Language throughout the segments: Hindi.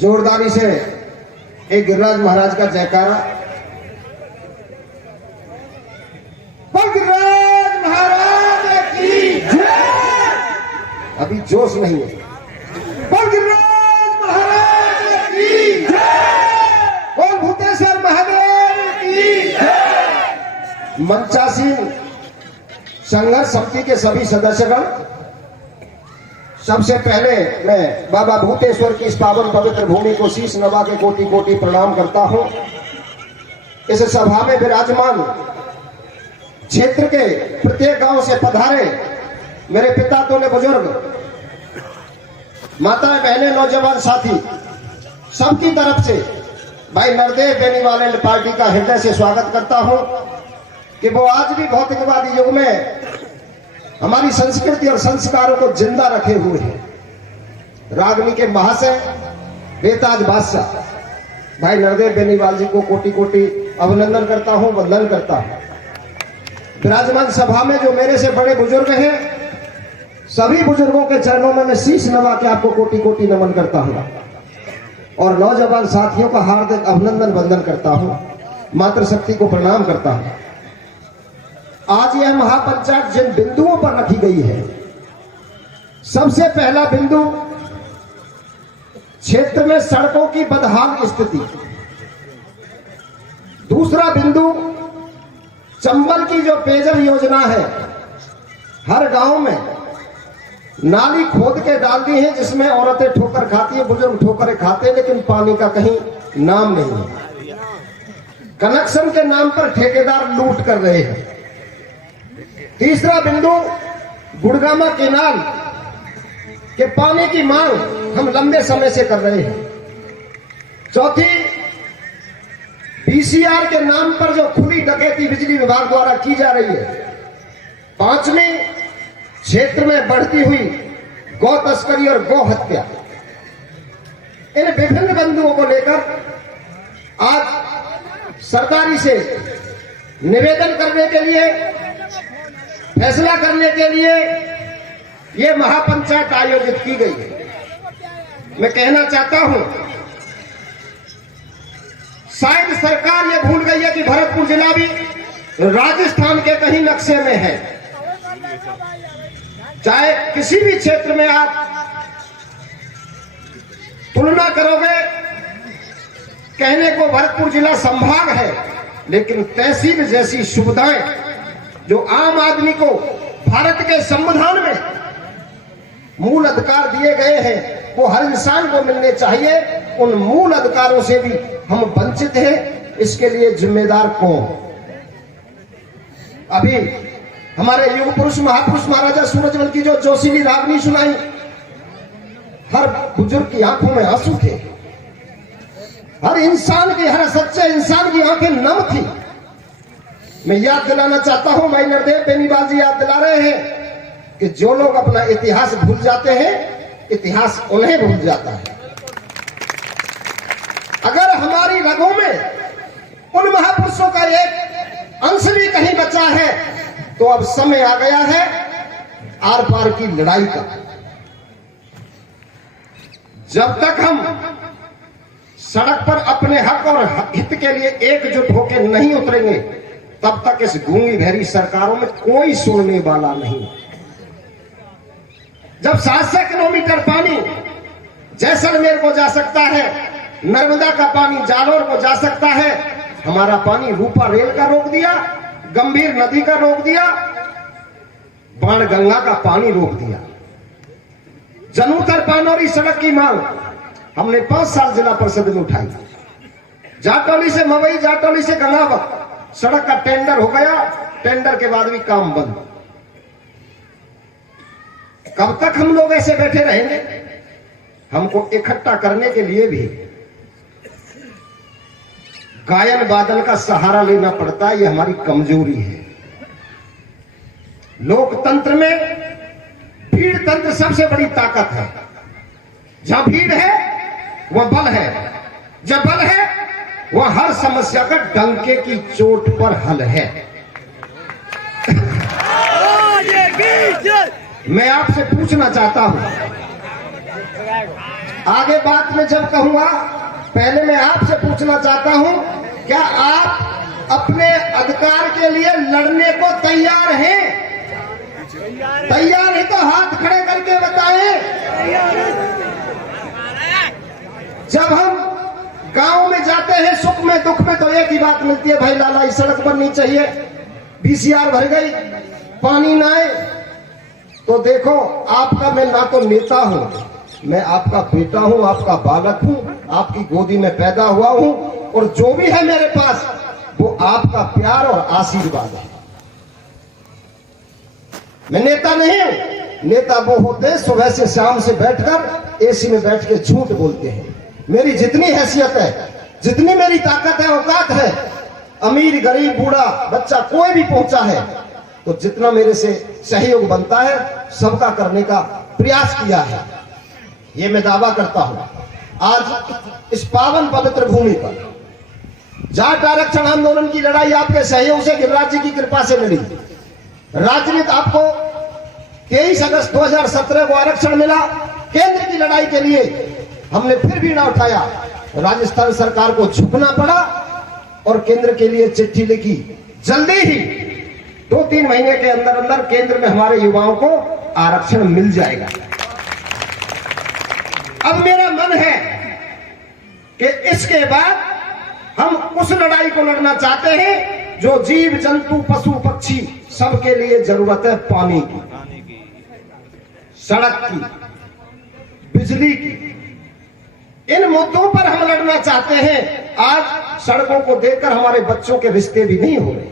जोरदारी से एक गिरिराज महाराज का जयकारा। गिरिराज महाराज की जय। अभी जोश नहीं है। गिरिराज महाराज की जय। बोल भूतेश्वर महादेव की जय। मंचासीन संघर्ष समिति के सभी सदस्यगण, सबसे पहले मैं बाबा भूतेश्वर की इस पावन पवित्र भूमि को शीश नवा के कोटि कोटि प्रणाम करता हूं। इस सभा में विराजमान क्षेत्र के प्रत्येक गांव से पधारे मेरे पिता तोले बुजुर्ग, माताएं, बहनें, नौजवान साथी, सबकी तरफ से भाई नरदेव बेनीवाल एंड पार्टी का हृदय से स्वागत करता हूं कि वो आज भी भौतिकवादी युग में हमारी संस्कृति और संस्कारों को जिंदा रखे हुए हैं। रागनी के महाशय बेताज बादशाह भाई नरदेव बेनीवाल जी को कोटि कोटि अभिनंदन करता हूं, वंदन करता हूं। विराजमान सभा में जो मेरे से बड़े बुजुर्ग हैं, सभी बुजुर्गों के चरणों में मैं शीश नवा के आपको कोटि कोटि नमन करता हूं और नौजवान साथियों का हार्दिक अभिनंदन वंदन करता हूं, मातृशक्ति को प्रणाम करता हूं। आज यह महापंचायत जिन बिंदुओं पर रखी गई है, सबसे पहला बिंदु क्षेत्र में सड़कों की बदहाल स्थिति, दूसरा बिंदु चंबल की जो पेयजल योजना है, हर गांव में नाली खोद के डाल दी है जिसमें औरतें ठोकर खाती है, बुजुर्ग ठोकरें खाते हैं, लेकिन पानी का कहीं नाम नहीं है। कनेक्शन के नाम पर ठेकेदार लूट कर रहे हैं। तीसरा बिंदु गुड़गामा केनाल के पानी की मांग हम लंबे समय से कर रहे हैं। चौथी, पीसीआर के नाम पर जो खुली डकैती बिजली विभाग द्वारा की जा रही है। पांचवी, क्षेत्र में बढ़ती हुई गौ तस्करी और गौ हत्या। इन विभिन्न बिंदुओं को लेकर आज सरकारी से निवेदन करने के लिए, फैसला करने के लिए यह महापंचायत आयोजित की गई है। मैं कहना चाहता हूं, शायद सरकार यह भूल गई है कि भरतपुर जिला भी राजस्थान के कहीं नक्शे में है। चाहे किसी भी क्षेत्र में आप तुलना करोगे, कहने को भरतपुर जिला संभाग है, लेकिन तहसील जैसी सुविधाएं जो आम आदमी को भारत के संविधान में मूल अधिकार दिए गए हैं, वो हर इंसान को मिलने चाहिए। उन मूल अधिकारों से भी हम वंचित हैं। इसके लिए जिम्मेदार कौन? अभी हमारे युग पुरुष महापुरुष महाराजा सूरजमल की जो जोशीली रागनी सुनाई, हर बुजुर्ग की आंखों में आंसू थे, हर इंसान की, हर सच्चे इंसान की आंखें नम थी। मैं याद दिलाना चाहता हूं, भाई नरदेव बेनीवाल जी याद दिला रहे हैं कि जो लोग अपना इतिहास भूल जाते हैं, इतिहास उन्हें भूल जाता है। अगर हमारी रगों में उन महापुरुषों का एक अंश भी कहीं बचा है, तो अब समय आ गया है आर पार की लड़ाई का। जब तक हम सड़क पर अपने हक और हित के लिए एकजुट होकर नहीं उतरेंगे, तब तक इस गूंगी बहरी सरकारों में कोई सुनने वाला नहीं। जब 700 किलोमीटर पानी जैसलमेर को जा सकता है, नर्मदा का पानी जालौर को जा सकता है, हमारा पानी रूपा रेल का रोक दिया, गंभीर नदी का रोक दिया, बाणगंगा का पानी रोक दिया। जनूतर पानौरी सड़क की मांग हमने 5 साल जिला परिषद में उठाई। जाटौली से मवई, जाटौली से गंगावत सड़क का टेंडर हो गया, टेंडर के बाद भी काम बंद। कब तक हम लोग ऐसे बैठे रहेंगे? हमको इकट्ठा करने के लिए भी गायन वादन का सहारा लेना पड़ता है। यह हमारी कमजोरी है। लोकतंत्र में भीड़ तंत्र सबसे बड़ी ताकत है। जहां भीड़ है वह बल है, जब बल है वह हर समस्या का डंके की चोट पर हल है। मैं आपसे पूछना चाहता हूं, आगे बात में जब कहूंगा, पहले मैं आपसे पूछना चाहता हूं, क्या आप अपने अधिकार के लिए लड़ने को तैयार हैं? तैयार है तो हाथ खड़े करके बताएं। जब हम गांव में जाते हैं सुख में दुख में तो एक ही बात मिलती है, भाई लाला इस सड़क बननी चाहिए, बीसीआर भर गई, पानी ना आए। तो देखो, आपका मैं ना तो नेता हूं, मैं आपका बेटा हूं, आपका बालक हूं, आपकी गोदी में पैदा हुआ हूं, और जो भी है मेरे पास वो आपका प्यार और आशीर्वाद है। मैं नेता नहीं हूं। नेता वो होते हैं सुबह से शाम से बैठकर एसी में बैठ के झूठ बोलते हैं। मेरी जितनी हैसियत है, जितनी मेरी ताकत है, औकात है, अमीर गरीब बूढ़ा बच्चा कोई भी पहुंचा है तो जितना मेरे से सहयोग बनता है सबका करने का प्रयास किया है। ये मैं दावा करता हूं। आज इस पावन पवित्र भूमि पर जाट आरक्षण आंदोलन की लड़ाई आपके सहयोग से गिरिराज जी की कृपा से लड़ी। राज्य में आपको 23 अगस्त 2017 को आरक्षण मिला। केंद्र की लड़ाई के लिए हमने फिर भी ना उठाया, राजस्थान सरकार को झुकना पड़ा और केंद्र के लिए चिट्ठी लिखी। जल्दी ही 2-3 महीने के अंदर अंदर केंद्र में हमारे युवाओं को आरक्षण मिल जाएगा। अब मेरा मन है कि इसके बाद हम उस लड़ाई को लड़ना चाहते हैं जो जीव जंतु पशु पक्षी सबके लिए जरूरत है, पानी की, सड़क की, बिजली की। इन मुद्दों पर हम लड़ना चाहते हैं। आज सड़कों को देखकर हमारे बच्चों के रिश्ते भी नहीं हो रहे,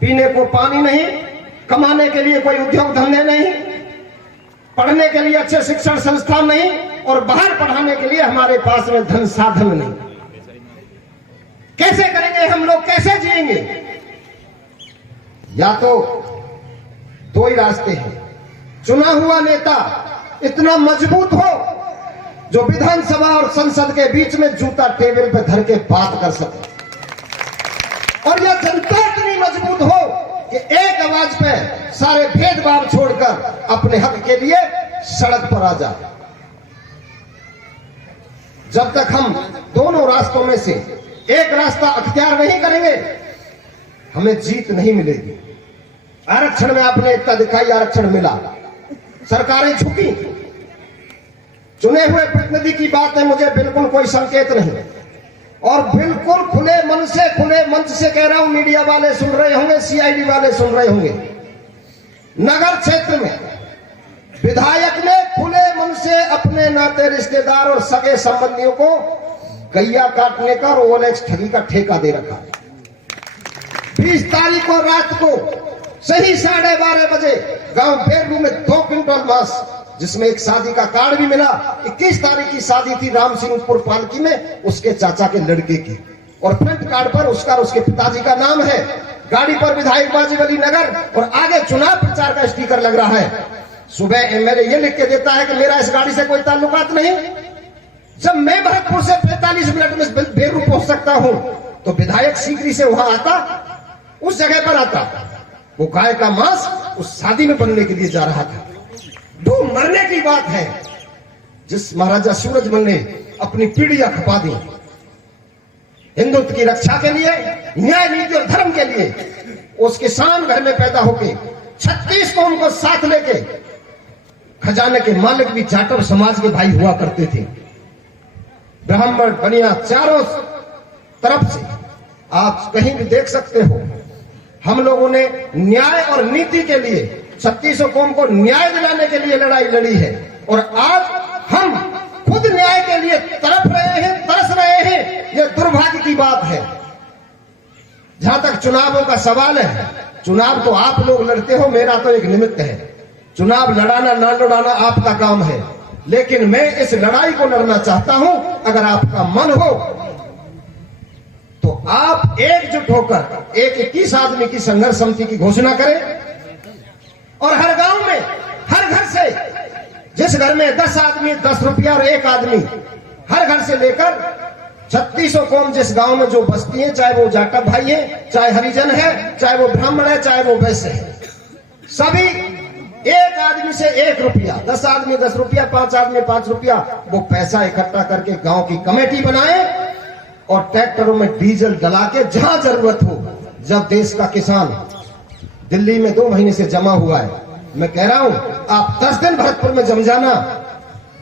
पीने को पानी नहीं, कमाने के लिए कोई उद्योग धंधे नहीं, पढ़ने के लिए अच्छे शिक्षण संस्थान नहीं, और बाहर पढ़ाने के लिए हमारे पास में धन साधन नहीं। कैसे करेंगे हम लोग, कैसे जिएंगे? या तो 2 ही रास्ते हैं। चुना हुआ नेता इतना मजबूत हो जो विधानसभा और संसद के बीच में जूता टेबल पे धर के बात कर सके, और यह जनता इतनी मजबूत हो कि एक आवाज पे सारे भेदभाव छोड़कर अपने हक के लिए सड़क पर आ जाए। जब तक हम दोनों रास्तों में से एक रास्ता अख्तियार नहीं करेंगे हमें जीत नहीं मिलेगी। आरक्षण में आपने एकता दिखाई, आरक्षण मिला, सरकारें झुकी। चुने हुए प्रतिनिधि की बात है, मुझे बिल्कुल कोई संकेत नहीं, और बिल्कुल खुले मन से, खुले मंच से कह रहा हूं, मीडिया वाले सुन रहे होंगे, सीआईडी वाले सुन रहे होंगे। नगर क्षेत्र में विधायक ने खुले मन से अपने नाते रिश्तेदार और सगे संबंधियों को गैया काटने का और ओएलएक्स ठगी का ठेका दे रखा। 20 तारीख को रात को सही 12:30 बजे गांव बेरलू में 2 क्विंटल मांस, जिसमें एक शादी का कार्ड भी मिला। 21 तारीख की शादी थी राम सिंहपुर पालकी में, उसके चाचा के लड़के की, और फ्रंट कार्ड पर उसका और उसके पिताजी का नाम है। गाड़ी पर विधायक बाजीवली नगर और आगे चुनाव प्रचार का स्टिकर लग रहा है। सुबह एमएलए ये लिख के देता है कि मेरा इस गाड़ी से कोई ताल्लुकात नहीं। जब मैं भरतपुर से 45 मिनट में बेरू पहुंच सकता हूं तो विधायक सीकरी से वहां आता, उस जगह पर आता। वो गाय का मांस उस शादी में बनने के लिए जा रहा था। दो मरने की बात है। जिस महाराजा सूरजमल ने अपनी पीढ़ियां खपा दी हिंदुत्व की रक्षा के लिए, न्याय नीति और धर्म के लिए, उस किसान घर में पैदा होके 36 को उनको साथ लेके खजाने के मालिक भी जाटव समाज के भाई हुआ करते थे। ब्राह्मण बनिया चारों तरफ से आप कहीं भी देख सकते हो। हम लोगों ने न्याय और नीति के लिए 36 कौम को न्याय दिलाने के लिए लड़ाई लड़ी है, और आज हम खुद न्याय के लिए तड़प रहे हैं, तरस रहे हैं। यह दुर्भाग्य की बात है। जहां तक चुनावों का सवाल है, चुनाव तो आप लोग लड़ते हो, मेरा तो एक निमित्त है। चुनाव लड़ाना ना लड़ाना आपका काम है, लेकिन मैं इस लड़ाई को लड़ना चाहता हूं। अगर आपका मन हो तो आप एकजुट होकर एक 21 आदमी की संघर्ष समिति की घोषणा करें, और हर गांव में, हर घर से, जिस घर में 10 आदमी 10 रुपया और 1 आदमी, हर घर से लेकर 36 कौम जिस गांव में जो बस्ती है, चाहे वो जाटव भाई है, चाहे हरिजन है, चाहे वो ब्राह्मण है, चाहे वो वैश्य है, सभी एक आदमी से 1 रुपया, 10 आदमी 10 रुपया, 5 आदमी 5 रुपया, वो पैसा इकट्ठा करके गांव की कमेटी बनाए और ट्रैक्टरों में डीजल डला के जहां जरूरत हो, जब देश का किसान दिल्ली में 2 महीने से जमा हुआ है, मैं कह रहा हूं आप 10 दिन भरतपुर में जम जाना,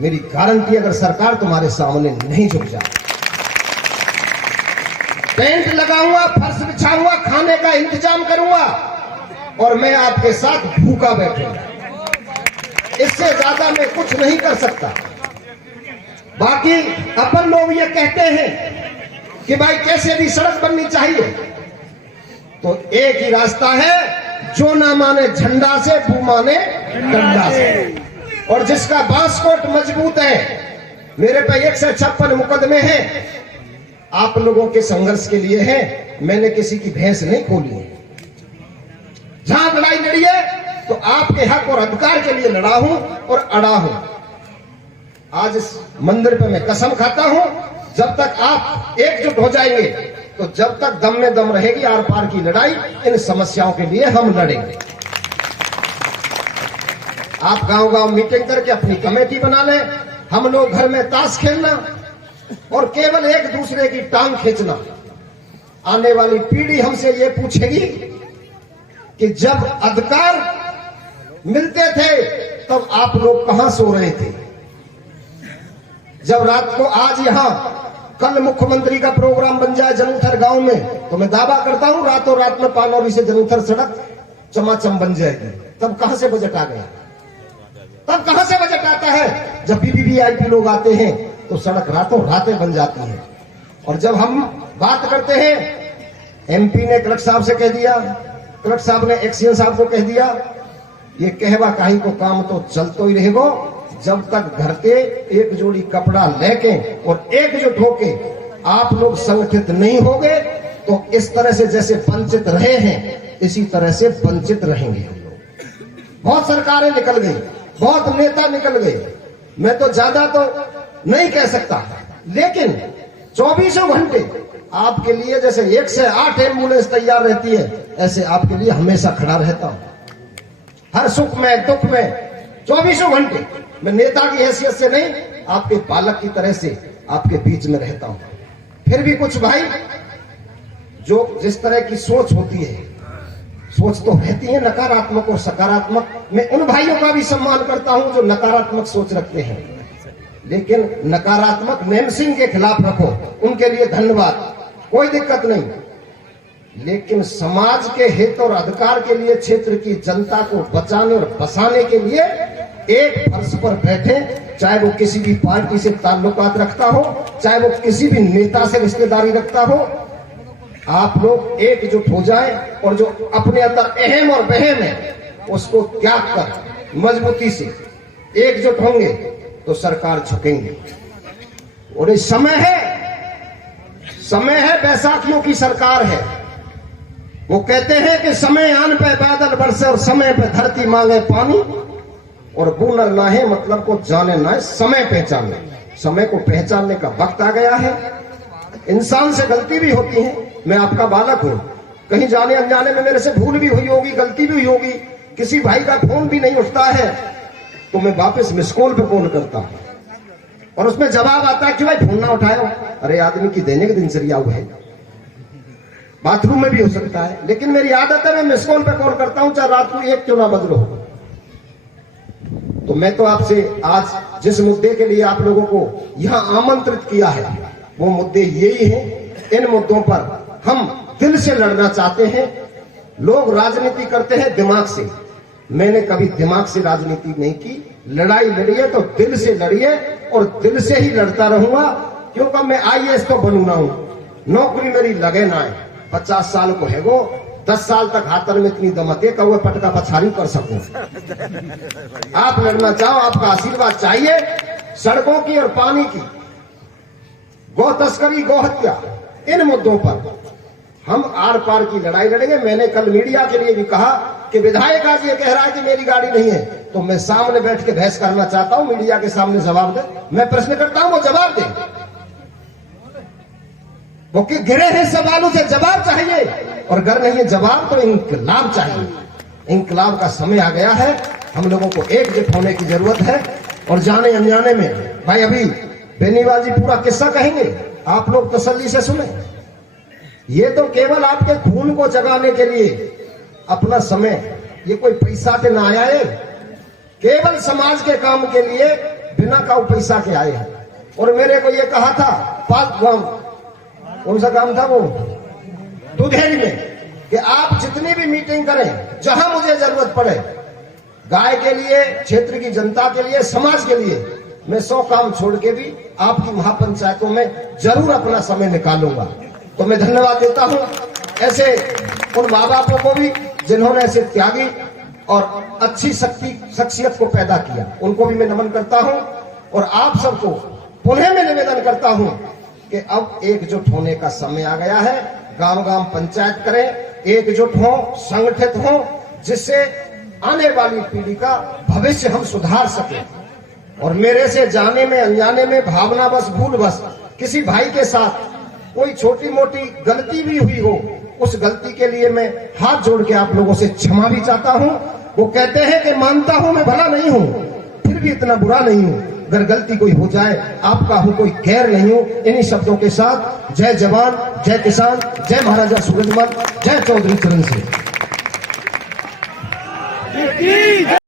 मेरी गारंटी अगर सरकार तुम्हारे सामने नहीं झुक जाए। टेंट लगाऊंगा, फर्श बिछाऊंगा, खाने का इंतजाम करूंगा और मैं आपके साथ भूखा बैठूंगा। इससे ज्यादा मैं कुछ नहीं कर सकता। बाकी अपन लोग ये कहते हैं कि भाई कैसे भी सड़क बननी चाहिए, तो एक ही रास्ता है, जो ना माने झंडा से वो माने डंडा से। और जिसका बांसकोट मजबूत है, मेरे पे 156 मुकदमे हैं, आप लोगों के संघर्ष के लिए है, मैंने किसी की भैंस नहीं खोली है। जहां लड़ाई लड़ी है तो आपके हक और अधिकार के लिए लड़ा हूं और अड़ा हूं। आज इस मंदिर पे मैं कसम खाता हूं, जब तक आप एकजुट हो जाएंगे, तो जब तक दम में दम रहेगी आर पार की लड़ाई, इन समस्याओं के लिए हम लड़ेंगे। आप गांव गांव मीटिंग करके अपनी कमेटी बना लें, हम लोग घर में ताश खेलना और केवल एक दूसरे की टांग खींचना। आने वाली पीढ़ी हमसे ये पूछेगी कि जब अधिकार मिलते थे तब आप लोग कहां सो रहे थे। जब रात को, आज यहां कल मुख्यमंत्री का प्रोग्राम बन जाए जनूथर गांव में, तो मैं दावा करता हूं रातों रात में पालौरी से जनूथर सड़क चमाचम बन जाएगी। तब कहां से बजट आ गया? तब कहां से बजट आता है? जब वीवीआईपी लोग आते हैं तो सड़क रातों रातें बन जाती है। और जब हम बात करते हैं, एमपी ने कलेक्टर साहब से कह दिया, कलेक्टर साहब ने एक्सीएन साहब को कह दिया, ये कहवा काहे को काम तो चलतो ही रहेगो, जब तक घर के एक जोड़ी कपड़ा लेके और एकजुट होके आप लोग संगठित नहीं होगे, तो इस तरह से जैसे वंचित रहे हैं, इसी तरह से वंचित रहेंगे हम लोग। बहुत सरकारें निकल गई, बहुत नेता निकल गए, मैं तो ज्यादा तो नहीं कह सकता, लेकिन 24 घंटे आपके लिए जैसे 1 से 8 एम्बुलेंस तैयार रहती है, ऐसे आपके लिए हमेशा खड़ा रहता हूं। हर सुख में दुख में 24 घंटे मैं नेता की हैसियत से नहीं, आपके पालक की तरह से आपके बीच में रहता हूं। फिर भी कुछ भाई जो जिस तरह की सोच होती है, सोच तो रहती है नकारात्मक और सकारात्मक, मैं उन भाइयों का भी सम्मान करता हूं जो नकारात्मक सोच रखते हैं, लेकिन नकारात्मक नेम सिंह के खिलाफ रखो, उनके लिए धन्यवाद, कोई दिक्कत नहीं। लेकिन समाज के हित और अधिकार के लिए, क्षेत्र की जनता को बचाने और बसाने के लिए एक फर्श पर बैठे, चाहे वो किसी भी पार्टी से ताल्लुकात रखता हो, चाहे वो किसी भी नेता से रिश्तेदारी रखता हो, आप लोग एकजुट हो जाएं और जो अपने अंदर अहम और वहम है उसको त्याग कर मजबूती से एकजुट होंगे तो सरकार झुकेंगे। और ये समय है बैसाखियों की सरकार है। वो कहते हैं कि समय आन पे बादल बरसे और समय पे धरती मांगे पानी, और बूनर ना है मतलब को जाने ना है, समय पहचानने, समय को पहचानने का वक्त आ गया है। इंसान से गलती भी होती है, मैं आपका बालक हूं, कहीं जाने अनजाने में मेरे से भूल भी हुई होगी, गलती भी हुई होगी, किसी भाई का फोन भी नहीं उठता है तो मैं वापस मिस कॉल पे फोन करता हूं और उसमें जवाब आता है कि भाई फोन ना उठाओ। अरे आदमी की दैनिक दिनचर्या है, बाथरूम में भी हो सकता है, लेकिन मेरी आदत है मैं मिस कॉल पे कॉल करता हूं, चाहे रात को 1 क्यों ना बज लो। तो मैं तो आपसे आज जिस मुद्दे के लिए आप लोगों को यहां आमंत्रित किया है, वो मुद्दे यही हैं। इन मुद्दों पर हम दिल से लड़ना चाहते हैं। लोग राजनीति करते हैं दिमाग से, मैंने कभी दिमाग से राजनीति नहीं की। लड़ाई लड़िए तो दिल से लड़िए और दिल से ही लड़ता रहूंगा, क्योंकि मैं आईएएस तो बनूंगा हूं, नौकरी मेरी लगे ना है। 50 साल को है वो, 10 साल तक हाथर में इतनी दमते का वो पटका पछाड़ी कर सकूं। आप लड़ना चाहो, आपका आशीर्वाद चाहिए। सड़कों की और पानी की, गौ तस्करी, गौ हत्या, इन मुद्दों पर हम आर पार की लड़ाई लड़ेंगे। मैंने कल मीडिया के लिए भी कहा कि विधायक आज ये कह रहा है कि मेरी गाड़ी नहीं है, तो मैं सामने बैठ के बहस करना चाहता हूं, मीडिया के सामने जवाब दे। मैं प्रश्न करता हूं, वो जवाब दे। वो कि गिरे हैं सवालों से जवाब चाहिए, और अगर नहीं है जवाब तो इंकलाब चाहिए। इंकलाब का समय आ गया है। हम लोगों को एकजुट होने की जरूरत है। और जाने अनजाने में भाई अभी बेनीवाल जी पूरा किस्सा कहेंगे, आप लोग तसल्ली से सुने। ये तो केवल आपके खून को जगाने के लिए अपना समय, ये कोई पैसा के ना आया है, केवल समाज के काम के लिए बिना काऊ पैसा के आए हैं। और मेरे को ये कहा था कौन सा काम था वो दुधेरी में, कि आप जितनी भी मीटिंग करें, जहां मुझे जरूरत पड़े, गाय के लिए, क्षेत्र की जनता के लिए, समाज के लिए, मैं 100 काम छोड़ के भी आपकी महापंचायतों में जरूर अपना समय निकालूंगा। तो मैं धन्यवाद देता हूं ऐसे उन माँ बापों को भी जिन्होंने ऐसे त्यागी और अच्छी शख्सियत को पैदा किया, उनको भी मैं नमन करता हूं। और आप सबको पुनः मैं निवेदन करता हूं कि अब एकजुट होने का समय आ गया है। गांव गांव पंचायत करें, एकजुट हो, संगठित हो, जिससे आने वाली पीढ़ी का भविष्य हम सुधार सके। और मेरे से जाने में अनजाने में, भावना बस, भूल बस, किसी भाई के साथ कोई छोटी मोटी गलती भी हुई हो, उस गलती के लिए मैं हाथ जोड़ के आप लोगों से क्षमा भी चाहता हूं। वो कहते हैं कि मानता हूं मैं भला नहीं हूं, फिर भी इतना बुरा नहीं हूं, अगर गलती कोई हो जाए आपका हूं, कोई गैर नहीं हूं। इन्हीं शब्दों के साथ जय जवान, जय किसान, जय महाराजा सूरजमल, जय चौधरी चरण सिंह।